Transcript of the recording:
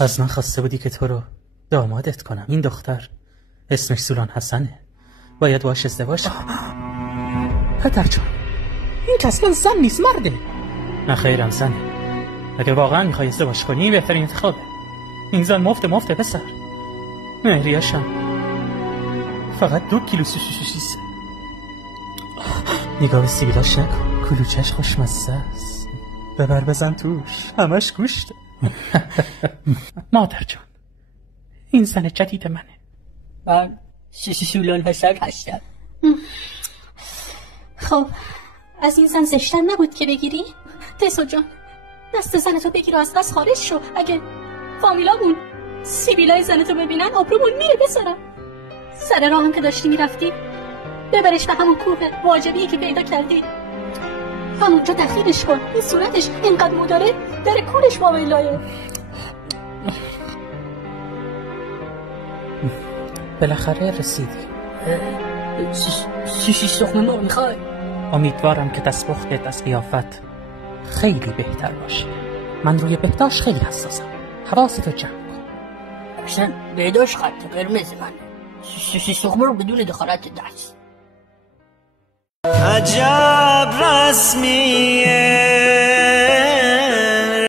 از من خواسته بودی که تو رو دامادت کنم. این دختر اسمش سولان حسنه، باید باش ازدواج کنم. پدر جان، این که اصلا زن نیست، مرده. نه خیرم زنه. اگر واقعا میخوای ازدواج کنی این بهترین انتخابه. این زن مفته پسر. مهریه‌شم فقط 2 کیلو سوسیس. نگاه به سیبیلاش نکن، کلوچش خوشمزه است. ببر بزن توش، همش گوشته. مادر جان، این زن جدید منه. من سولان حسن هستم. خب از این زن زشتن نبود که بگیری؟ تسو جان، دست زنتو بگیر و از قصد خارج شو. اگه فامیلامون سیبیلای زنتو ببینن آبرومون میره بسارم. سر راه هم که داشتی میرفتی ببرش به همون کوه واجبی که پیدا کردی، همونجا دخیلش کن. این صورتش اینقدر مداره در کولش ماویلایه. بالاخره رسیدی. سوسیس تخم مرغ میخوای؟ امیدوارم که دستپختت از قیافت خیلی بهتر باشه. من روی بهداشت خیلی حساسم، حواستو جمع کن. اصلا بهداشت خط قرمز منه. سوسیس تخم مرغ بدون دخالت دست. عجب رسمی